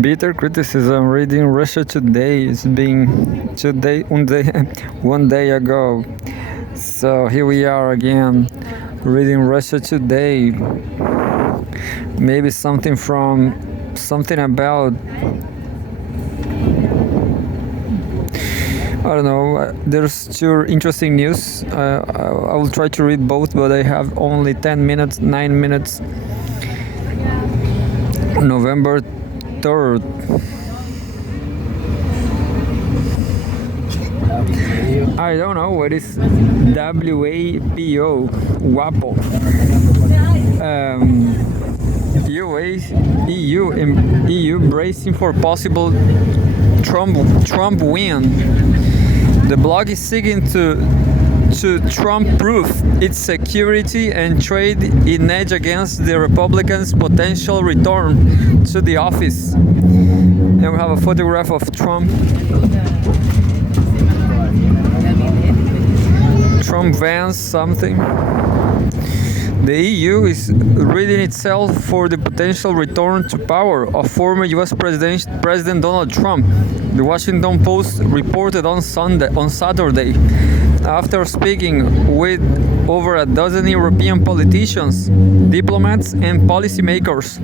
Bitter criticism reading Russia Today is being today one day ago. So here we are again reading Russia Today. Maybe something about I don't know. There's two interesting news. I will try to read both, but I have only 10 minutes, 9 minutes. November 3rd. I don't know what is WAPO, WAPO. EU bracing for possible Trump win. The blog is seeking to Trump-proof its security and trade in edge against the Republicans' potential return to the office. And we have a photograph of Trump. Trump Vance something. The EU is readying itself for the potential return to power of former U.S. President Donald Trump. The Washington Post reported on Saturday, after speaking with over a dozen European politicians, diplomats, and policymakers.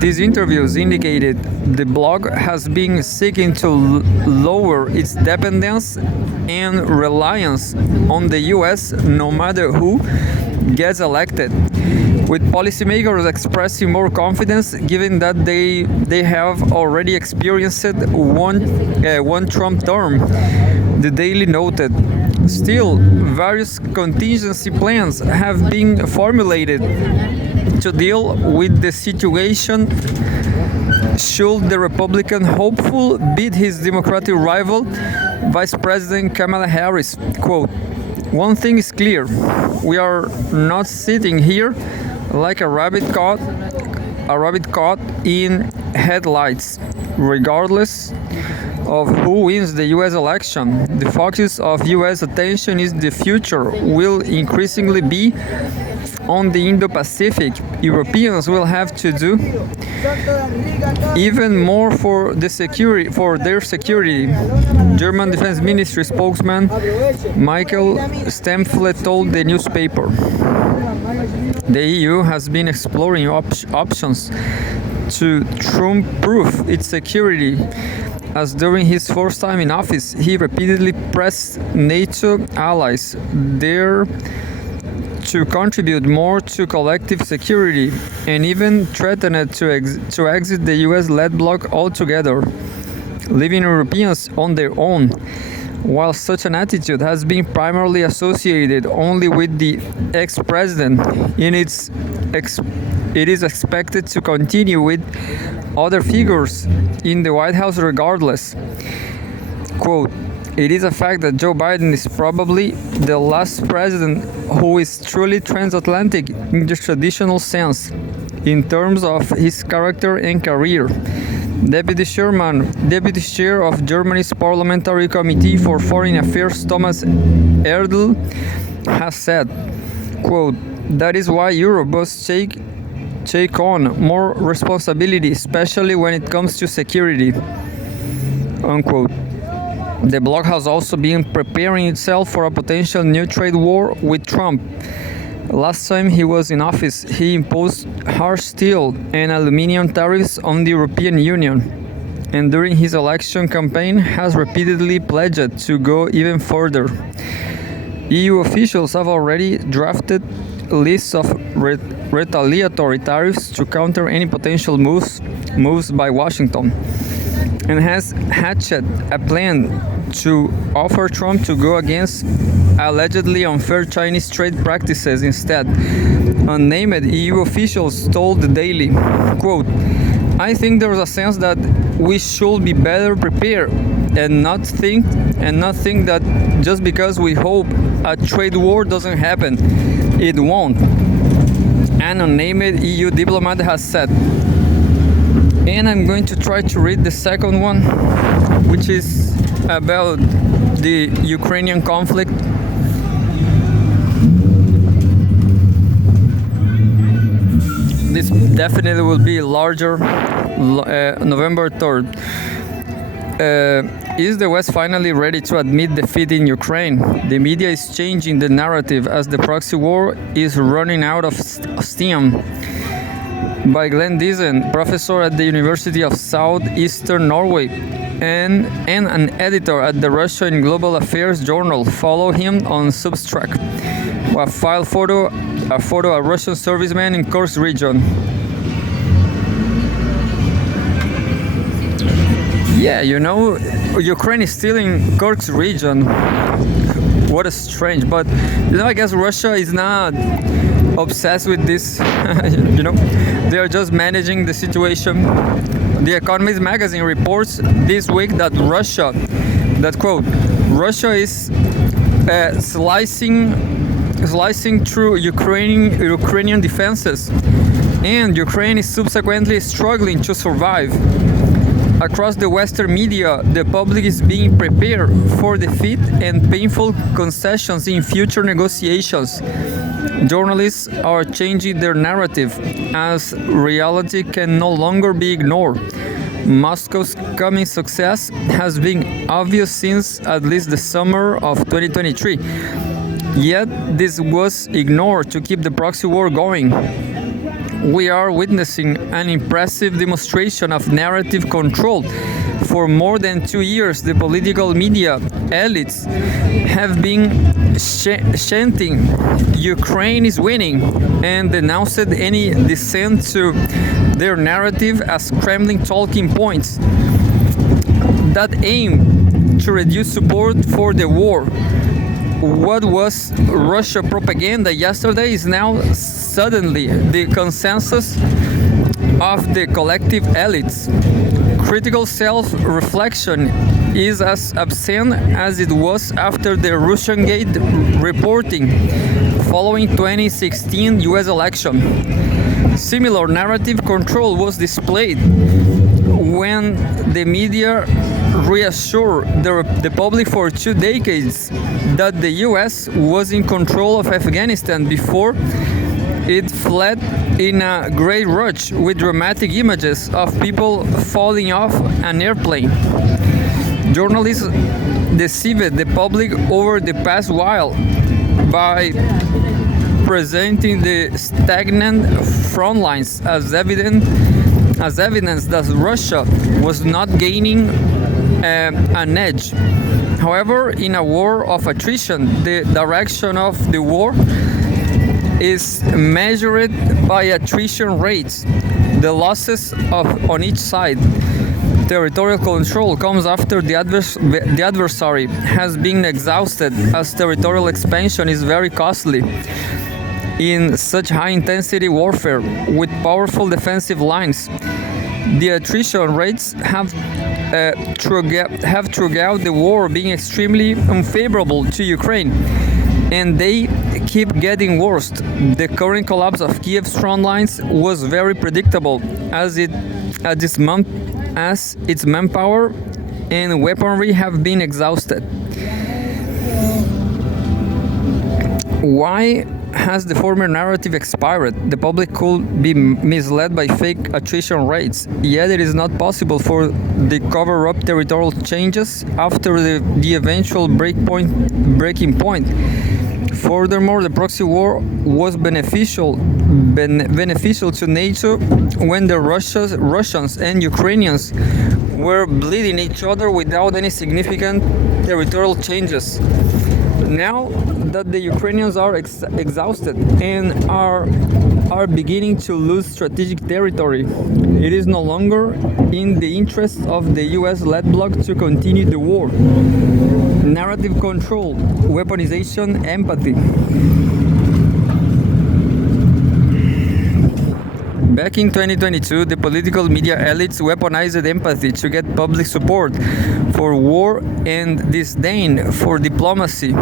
These interviews indicated the blog has been seeking to lower its dependence and reliance on the U.S. no matter who gets elected, with policymakers expressing more confidence given that they have already experienced one Trump term, the Daily noted. Still, various contingency plans have been formulated to deal with the situation should the Republican hopeful beat his Democratic rival, Vice President Kamala Harris. Quote, "One thing is clear, we are not sitting here like a rabbit caught in headlights. Regardless of who wins the US election, the focus of US attention is the future will increasingly be on the Indo-Pacific. Europeans will have to do even more for their security. German Defense Ministry spokesman Michael Stempfle told the newspaper. The EU has been exploring options to Trump-proof its security, as during his first time in office, he repeatedly pressed NATO allies there to contribute more to collective security, and even threatened to exit the US-led bloc altogether, leaving Europeans on their own. While such an attitude has been primarily associated only with the ex-president, it is expected to continue with other figures in the White House regardless. Quote, "It is a fact that Joe Biden is probably the last president who is truly transatlantic in the traditional sense, in terms of his character and career," Deputy Chair of Germany's Parliamentary Committee for Foreign Affairs Thomas Erdl has said. Quote, "That is why Europe must take on more responsibility, especially when it comes to security." Unquote. The bloc has also been preparing itself for a potential new trade war with Trump. Last time he was in office, he imposed harsh steel and aluminum tariffs on the European Union, and during his election campaign has repeatedly pledged to go even further. EU officials have already drafted lists of retaliatory tariffs to counter any potential moves by Washington, and has hatched a plan to offer Trump to go against allegedly unfair Chinese trade practices instead. Unnamed EU officials told the Daily, quote, "I think there's a sense that we should be better prepared and not think that just because we hope a trade war doesn't happen, it won't," an unnamed EU diplomat has said. And I'm going to try to read the second one, which is about the Ukrainian conflict. this definitely will be larger November 3rd. Is the West finally ready to admit defeat in Ukraine? The media is changing the narrative as the proxy war is running out of steam. By Glenn Diesen, professor at the University of Southeastern Norway and an editor at the Russia in Global Affairs journal. Follow him on Substack. A photo of Russian serviceman in Kursk region. Yeah, Ukraine is still in Kursk region. What a strange, but I guess Russia is not obsessed with this. They are just managing the situation. The Economist magazine reports this week that quote, Russia is slicing through Ukrainian defenses, and Ukraine is subsequently struggling to survive. Across the Western media, the public is being prepared for defeat and painful concessions in future negotiations. Journalists are changing their narrative as reality can no longer be ignored. Moscow's coming success has been obvious since at least the summer of 2023. Yet this was ignored to keep the proxy war going. We are witnessing an impressive demonstration of narrative control. For more than 2 years, the political media elites have been chanting Ukraine is winning and denounced any dissent to their narrative as Kremlin talking points that aim to reduce support for the war. What was Russia propaganda yesterday is now suddenly the consensus of the collective elites. Critical self-reflection is as absent as it was after the Russiagate reporting following 2016 US election. Similar narrative control was displayed when the media reassured the public for 2 decades that the US was in control of Afghanistan before it fled in a great rush with dramatic images of people falling off an airplane. Journalists deceived the public over the past while by presenting the stagnant front lines as evidence that Russia was not gaining an edge. However, in a war of attrition, the direction of the war is measured by attrition rates, the losses on each side. Territorial control comes after the adversary has been exhausted, as territorial expansion is very costly in such high-intensity warfare with powerful defensive lines. The attrition rates have throughout the war been extremely unfavorable to Ukraine, and they keep getting worse. The current collapse of Kiev's front lines was very predictable, as its manpower and weaponry have been exhausted. Why has the former narrative expired? The public could be misled by fake attrition rates, yet it is not possible for the cover-up territorial changes after the eventual breaking point. Furthermore, the proxy war was beneficial to NATO when the Russians and Ukrainians were bleeding each other without any significant territorial changes. Now that the Ukrainians are exhausted and are beginning to lose strategic territory, it is no longer in the interest of the US-led bloc to continue the war. Narrative control, weaponization, empathy. Back in 2022, the political media elites weaponized empathy to get public support for war and disdain for diplomacy.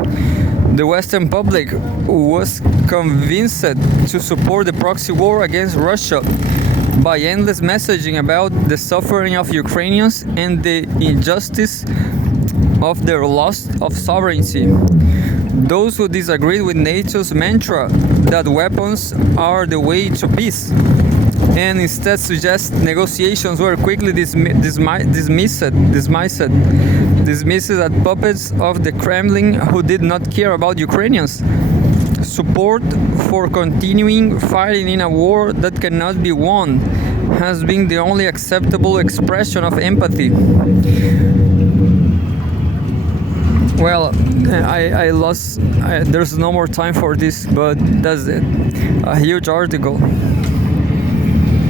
The Western public was convinced to support the proxy war against Russia by endless messaging about the suffering of Ukrainians and the injustice of their loss of sovereignty. Those who disagreed with NATO's mantra that weapons are the way to peace and instead suggests negotiations were quickly dismissed as puppets of the Kremlin who did not care about Ukrainians. Support for continuing fighting in a war that cannot be won has been the only acceptable expression of empathy. Well, I lost. There's no more time for this, but that's it. A huge article.